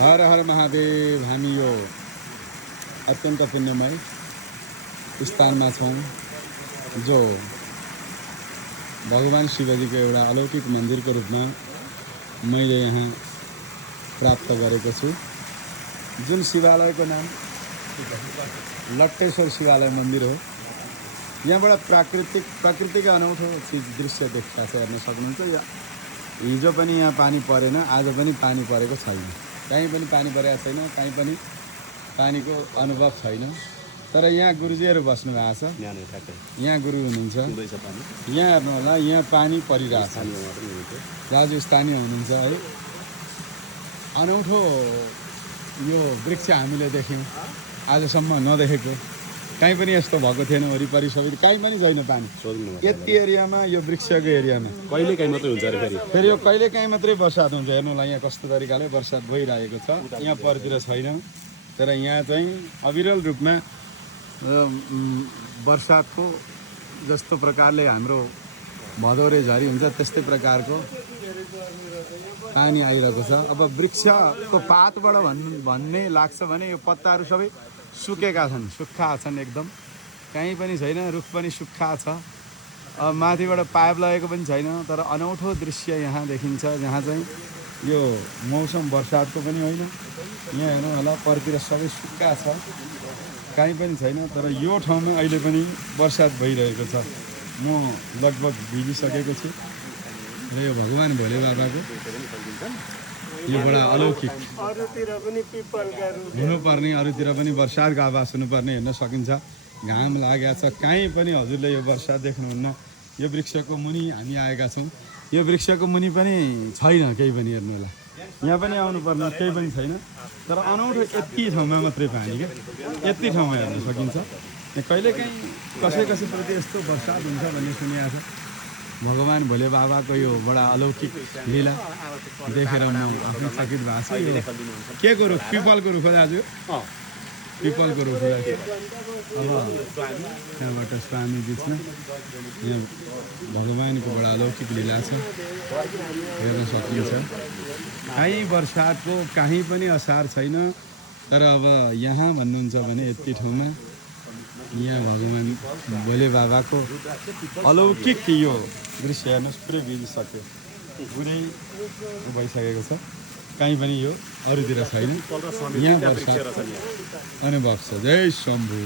हर हर महादेव। हामी यो अत्यन्त पुण्यमय स्थानमा छौँ जो भगवान शिवजीको एउटा अलौकिक मन्दिरको रूपमा मैले यहाँ प्राप्त गरेको छु। जुन शिवालयको नाम लट्टेश्वर शिवालय मन्दिर हो। यहाँबाट प्रकृतिको अनौठो चिज दृश्य देख्दा छ, हेर्न सक्नुहुन्छ। हिजो पनि यहाँ पानी परेन, आज पनि पानी परेको छैन, कहीँ पनि पानी परेको छैन, कहीँ पनि पानीको अनुभव छैन। तर यहाँ गुरुजीहरू बस्नु भएको छ, यहाँ गुरु हुनुहुन्छ। यहाँ हेर्नु होला, यहाँ पानी परिरहेछ। दाजु स्थानीय हुनुहुन्छ है। अनौठो यो वृक्ष हामीले देख्यौँ, आजसम्म नदेखेको। कहीँ पनि यस्तो भएको थिएन, वरिपरि सबै कहीँ पनि छैन पानी। यति एरियामा, यो वृक्षको एरियामा कहिलेकाहीँ मात्रै हुन्छ अरे फेरि यो कहिलेकाहीँ मात्रै बर्सात हुन्छ। हेर्नु होला, यहाँ कस्तो तरिकाले बर्सात भइरहेको छ। यहाँ परतिर छैन, तर यहाँ चाहिँ अविरल रूपमा बर्सातको जस्तो प्रकारले हाम्रो भदौरे झरी हुन्छ त्यस्तै प्रकारको पानी आइरहेको छ। अब वृक्षको पातबाट भन्ने लाग्छ भने यो पत्ताहरू सबै सुकेका छन्, सुक्खा छन् एकदम, कहीँ पनि छैन। रुख पनि सुक्खा छ। अब माथिबाट पाइप लगेको पनि छैन। तर अनौठो दृश्य यहाँ देखिन्छ, जहाँ चाहिँ यो मौसम बर्सातको पनि होइन। यहाँ हेर्नु होला, परतिर सबै सुक्खा छ, कहीँ पनि छैन। तर यो ठाउँमा अहिले पनि बर्सात भइरहेको छ। म लगभग भिजिसकेको छु र यो भगवान् भोले बाबाको यो बडा अलौकिक हुनुपर्ने, अरूतिर पनि बर्सातको आवाज हुनुपर्ने हेर्न सकिन्छ। घाम लागेको छ, कहीँ पनि हजुरले यो बर्सात देख्नुहुन्न। यो वृक्षको मुनि हामी आएका छौँ। यो वृक्षको मुनि पनि छैन केही पनि, हेर्नु होला। यहाँ पनि आउनुपर्ने केही पनि छैन। तर अनौठो यति ठाउँमा मात्रै पानी क्या, यति ठाउँमा हेर्न सकिन्छ। कहिलेकाहीँ कसैप्रति यस्तो बर्सात हुन्छ भन्ने सुनिएको छ। भगवान् भोले बाबाको यो बडा अलौकिक लीला देखेर म आफ्नो चकित भएको छु। यो के को रुख? पिपलको रुख हो दाजु, पिपलको रुख। अब त्यहाँबाट स्वामी बिचमा यहाँ भगवान्को बडा अलौकिक लीला छ, हेर्न सकिन्छ। कहीँ बर्सातको कहीँ पनि असार छैन। तर अब यहाँ भन्नुहुन्छ भने यति ठाउँमा यहाँ भगवान् भोले बाबाको अलौकिक यो दृश्य हेर्नुहोस्, पुरै भिजिसक्यो, पुरै भइसकेको छ। कहीँ पनि यो अरूतिर छैन, यहाँ बर्सात अनुभव छ। जय शम्भु।